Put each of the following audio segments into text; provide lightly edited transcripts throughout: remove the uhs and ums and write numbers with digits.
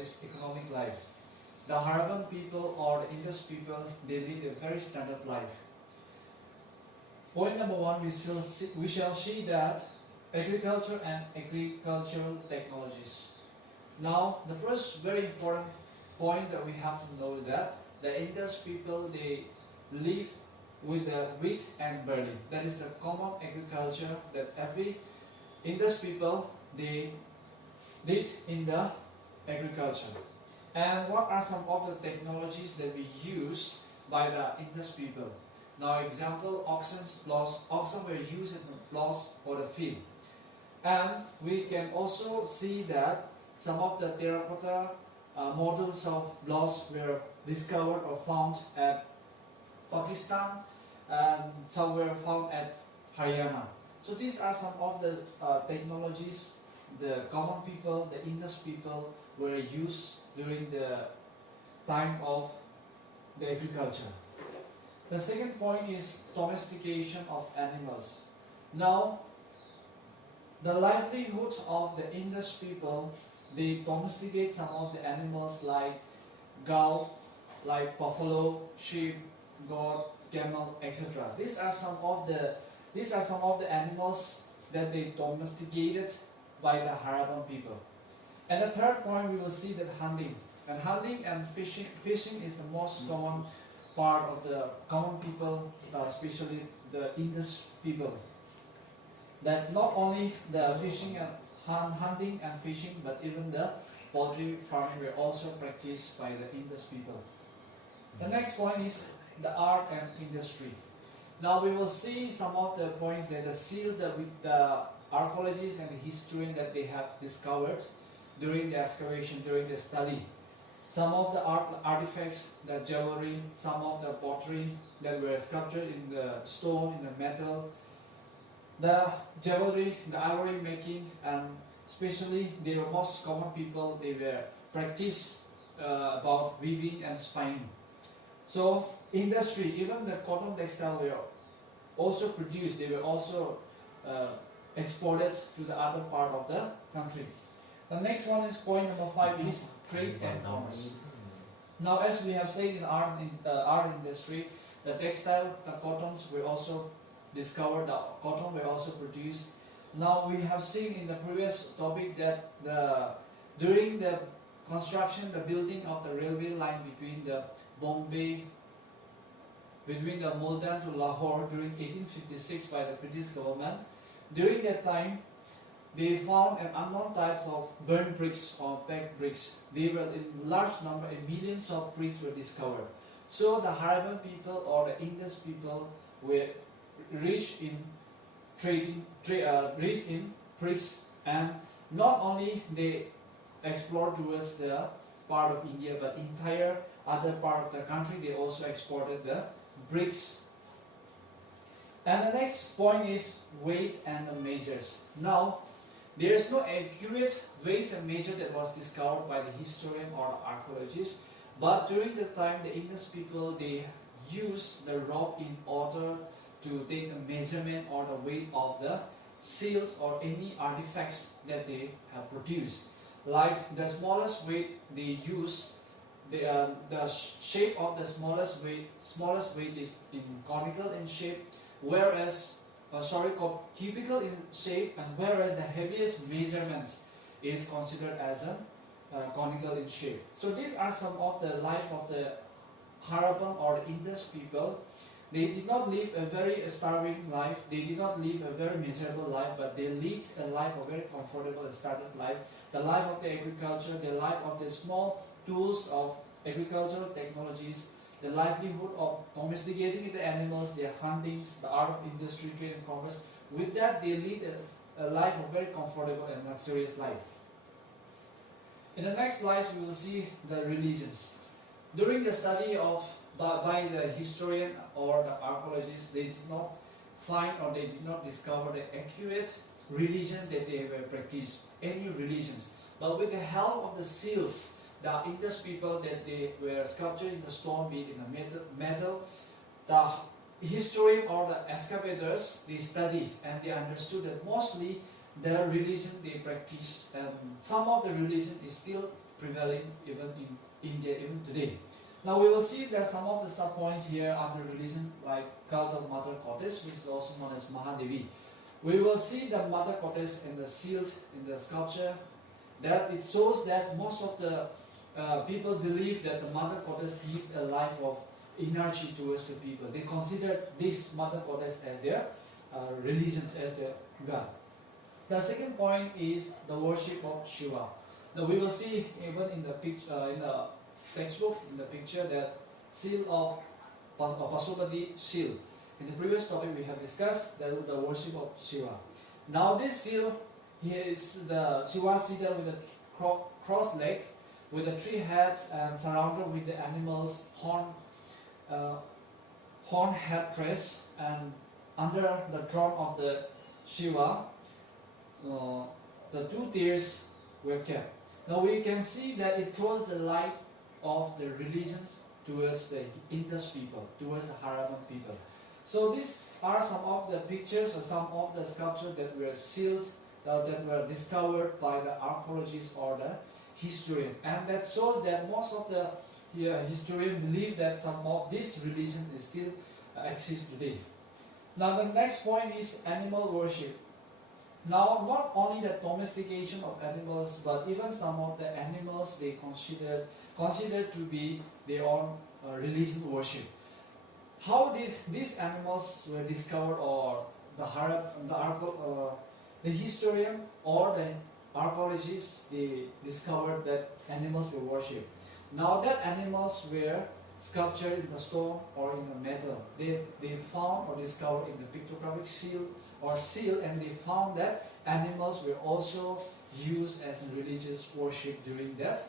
is economic life. The Harappan people or the Indus people, they lead a very standard life. Point number one, we shall see that agriculture and agricultural technologies. Now, the first very important point that we have to know is that the Indus people, they live with the wheat and barley. That is the common agriculture that every Indus people, they did in the agriculture. And what are some of the technologies that we use by the Indus people? Now, example, oxen were used as the plows for the field. And we can also see that some of the terracotta models of plows were discovered or found at Pakistan, and some were found at Haryana. So these are some of the technologies the common people, the Indus people, were used during the time of the agriculture. The second point is domestication of animals. Now, the livelihood of the Indus people, they domesticate some of the animals like cow, like buffalo, sheep, goat, camel, etc. These are some of the animals that they domesticated by the Harappan people. And the third point, we will see that hunting and fishing is the most common part of the common people, especially the Indus people. That not only the fishing and hunting and fishing, but even the poultry farming were also practiced by the Indus people. The next point is the art and industry. Now we will see some of the points that the seals that with the archaeologists and the historians that they have discovered during the excavation, during the study. Some of the artifacts, the jewelry, some of the pottery that were sculptured in the stone, in the metal, the jewelry, the ivory making, and especially they were most common people, they were practiced about weaving and spinning. So industry, even the cotton textile were also produced, they were also exported to the other part of the country. The next one is point number 5 is trade and commerce. Now, as we have said in art industry, the textile, the cottons were also discovered, the cotton were also produced. Now, we have seen in the previous topic that during the construction, the building of the railway line between the Multan to Lahore during 1856 by the British government, during that time, they found an unknown types of burnt bricks or packed bricks. They were in large number, and millions of bricks were discovered. So the Harappan people or the Indus people were rich in rich in bricks, and not only they explored towards the part of India, but entire other part of the country they also exported the bricks. And the next point is weights and the measures. Now, there is no accurate weights and measure that was discovered by the historian or the archaeologist, but during the time the Indus people, they used the rope in order to take the measurement or the weight of the seals or any artifacts that they have produced. Like the smallest weight they use, the shape of the smallest weight is in conical in shape, whereas cubical in shape, and whereas the heaviest measurement is considered as a conical in shape. So these are some of the life of the Harappan or the Indus people. They did not live a very starving life, they did not live a very miserable life, but they lead a life of very comfortable and standard life. The life of the agriculture, the life of the small tools of agricultural technologies, the livelihood of domesticating the animals, their huntings, the art of industry, trade and commerce. With that, they lead a life of very comfortable and luxurious life. In the next slides, we will see the religions. During the study by the historian or the archaeologist, they did not find or they did not discover the accurate religion that they were practiced, any religions. But with the help of the seals, the Indus people that they were sculptured in the stone, be it in the metal, the historian or the excavators, they studied and they understood that mostly the religion they practiced, and some of the religion is still prevailing even in India even today. Now we will see that some of the sub-points here under religion, like cult of Mother Goddess, which is also known as Mahadevi. We will see the Mother Goddess in the seals in the sculpture. That it shows that most of the people believe that the Mother Goddess gives a life of energy towards the people. They consider this Mother Goddess as their religions, as their god. The second point is the worship of Shiva. Now we will see even in the picture, in the textbook, in the picture, that seal of Pasupati seal. In the previous topic we have discussed the worship of Shiva. Now this seal, here is the Shiva seated with a crossed leg, with the three heads and surrounded with the animals' horn headdress, and under the throne of the Shiva, the two tears were kept. Now we can see that it throws the light of the religions towards the Indus people, towards the Harappan people. So these are some of the pictures or some of the sculptures that were sealed, that were discovered by the archaeologists or the historian, and that shows that most of the historians believe that some of this religion is still exists today. Now the next point is animal worship. Now not only the domestication of animals, but even some of the animals they considered to be their own religion worship. How these animals were discovered, or the historian or the archaeologists, they discovered that animals were worshipped. Now that animals were sculptured in the stone or in the metal, they found or discovered in the pictographic seal, and they found that animals were also used as religious worship during that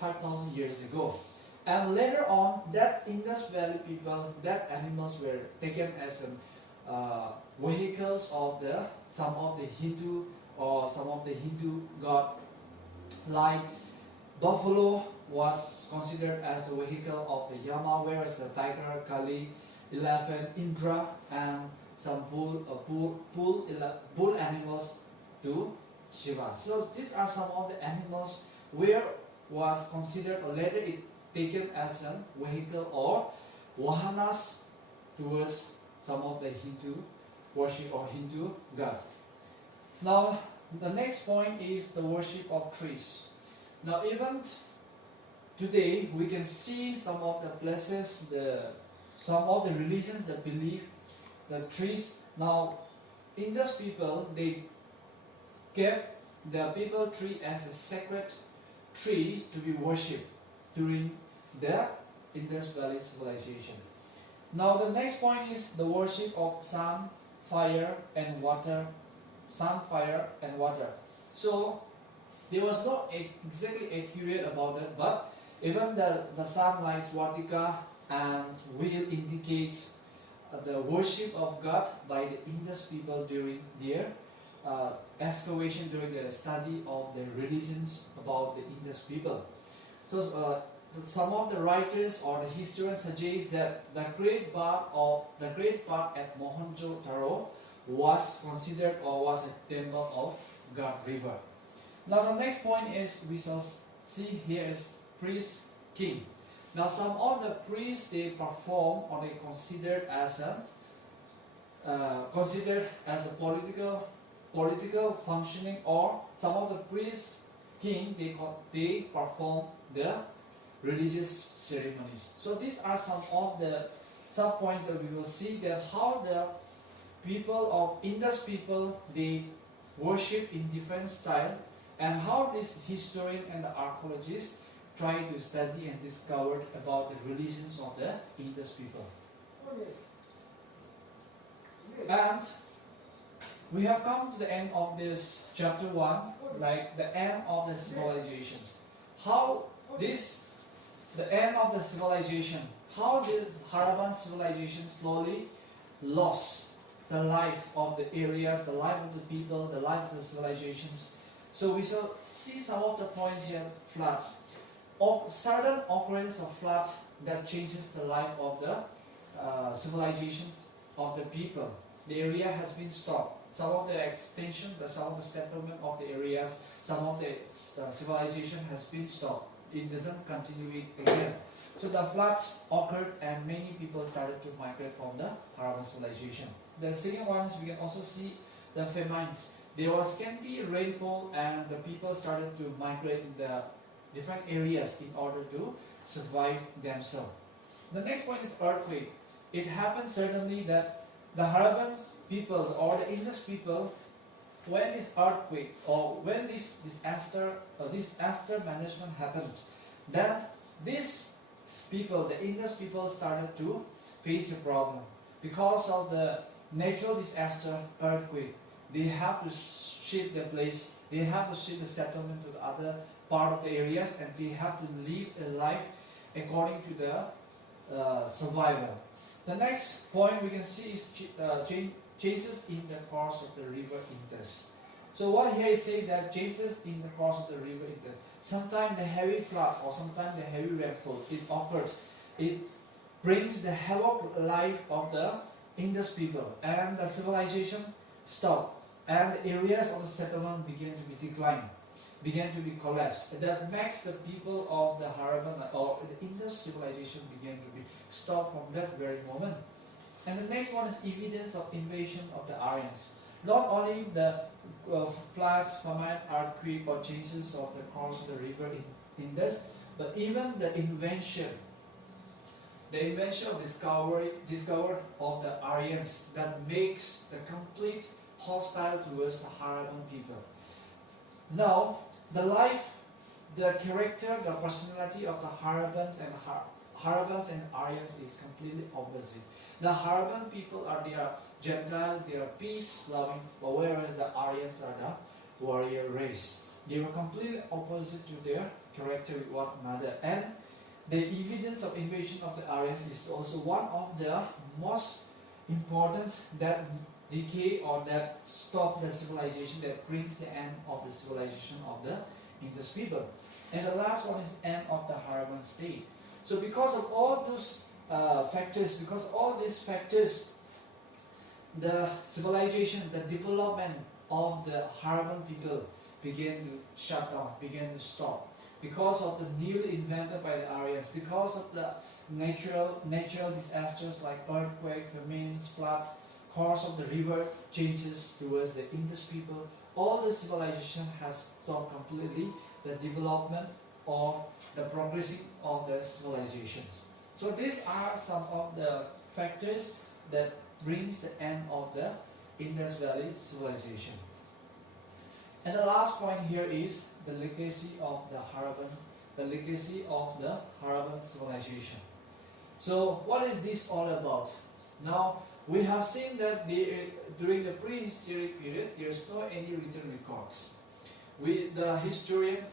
5,000 years ago. And later on, that Indus Valley people, that animals were taken as vehicles of some of the Hindu or some of the Hindu god, like buffalo was considered as the vehicle of the Yama, whereas the tiger, Kali, elephant, Indra, and some bull animals to Shiva. So these are some of the animals where was considered, or later it taken as a vehicle or vahanas towards some of the Hindu worship or Hindu gods. Now the next point is the worship of trees. Now even today we can see some of the places, some of the religions that believe the trees. Now Indus people, they kept the people tree as a sacred tree to be worshipped during the Indus Valley civilization. Now the next point is the worship of sun, fire and water. Sun, fire and water. So there was not exactly accurate about that, but even the sun lights Vatika and wheel indicates the worship of God by the Indus people during their excavation, during the study of the religions about the Indus people. So some of the writers or the historians suggest that the great bath at Mohenjo-daro was considered or was a temple of God River. Now the next point is, we shall see here is priest king. Now some of the priests, they perform or they considered as a political functioning, or some of the priests king, they perform the religious ceremonies. So these are some of the sub points that we will see, that how the people of Indus people, they worship in different style, and how this historian and the archaeologists try to study and discover about the religions of the Indus people. And we have come to the end of this chapter 1, like the end of the civilizations. How the end of the civilization, how this Harappan civilization slowly lost the life of the areas, the life of the people, the life of the civilizations. So we shall see some of the points here. Floods. Sudden occurrence of floods that changes the life of the civilization of the people. The area has been stopped. Some of the extension, some of the settlement of the areas, some of the civilization has been stopped. it doesn't continue it again. So the floods occurred and many people started to migrate from the Harappan civilization. The second one is we can also see the famines. There was scanty rainfall and the people started to migrate in the different areas in order to survive themselves. The next point is earthquake. It happened certainly that the Harappan people or the Indus people, when this earthquake or when this disaster management happened, then these people, the Indus people, started to face a problem because of the natural disaster, earthquake. They have to shift their place. They have to shift the settlement to the other part of the areas, and they have to live a life according to the survival. The next point we can see is changes in the course of the river Indus. So what here it says that changes in the course of the river Indus. Sometimes the heavy flood or sometimes the heavy rainfall, it occurs. It brings the havoc life of the Indus people, and the civilization stopped, and the areas of the settlement began to be declined, began to be collapsed. That makes the people of the Harappan or the Indus civilization began to be stopped from that very moment. And the next one is evidence of invasion of the Aryans. Not only the floods, famine, earthquake, or changes of the course of the river Indus, but even the invention of discovery of the Aryans that makes the complete hostile towards the Harappan people. Now, the life, the character, the personality of the Harappans and Aryans is completely opposite. The Harappan people are gentle, they are peace-loving, whereas the Aryans are the warrior race. They were completely opposite to their character with one another. And the evidence of invasion of the Aryans is also one of the most important that decay or that stop the civilization, that brings the end of the civilization of the Indus people. And the last one is end of the Harappan state. So because of all those factors, because all these factors, the civilization, the development of the Harappan people began to shut down, began to stop. Because of the newly invented by the Aryans, because of the natural disasters like earthquake, famines, floods, course of the river changes towards the Indus people, all the civilization has stopped completely the development of the progressing of the civilization. So these are some of the factors that brings the end of the Indus Valley civilization. And the last point here is the legacy of the Harappan civilization. So what is this all about? Now we have seen that during the prehistoric period there is no any written records. The historian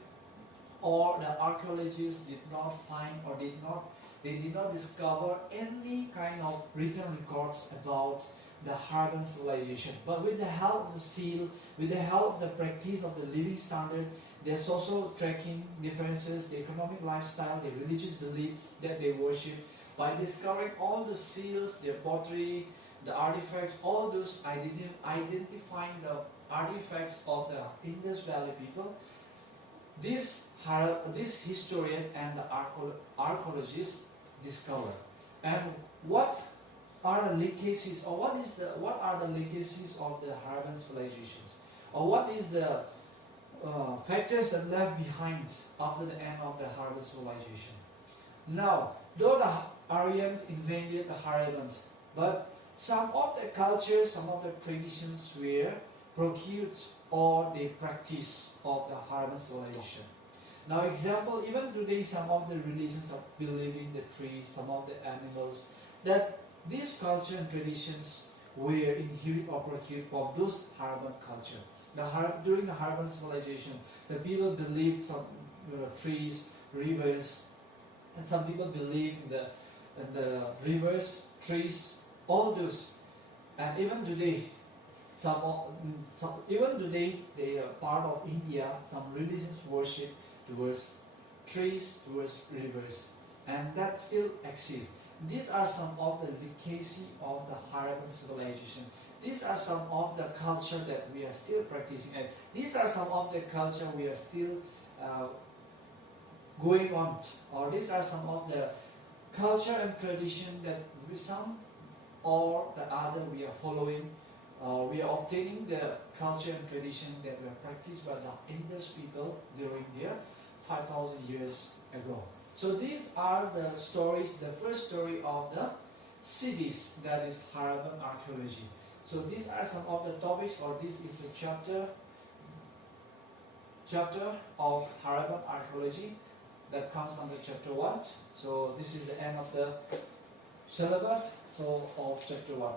or the archaeologists did not find or they did not discover any kind of written records about the Harappan civilization. But with the help of the seal, with the help of the practice of the living standard, their social tracking differences, the economic lifestyle, the religious belief that they worship, by discovering all the seals, their pottery, the artifacts, all those identifying the artifacts of the Indus Valley people, this historian and the archaeologists discover. And what are the legacies, or what are the legacies of the Harappan civilizations, or what is the factors that left behind after the end of the Harappan civilization? Now, though the Aryans invaded the Harappans, but some of the cultures, some of the traditions were procured or the practice of the Harappan civilization. Now, example, even today, some of the religions are believing the trees, some of the animals, that these culture and traditions were inherited or procured from those Harappan culture. During the Harappan civilization, the people believed some trees, rivers, and some people believe in the rivers, trees, all those. And even today, they are part of India. Some religions worship towards trees, towards rivers, and that still exists. These are some of the legacy of the Harappan civilization. These are some of the culture that we are still practicing, and these are some of the culture we are still going on, or these are some of the culture and tradition that some or the other we are following. We are obtaining the culture and tradition that were practiced by the Indus people during their 5,000 years ago. So these are the stories, the first story of the cities, that is Harappan archaeology. So these are some of the topics, or this is the chapter of Harappan archaeology that comes under chapter 1. So this is the end of the syllabus of chapter 1.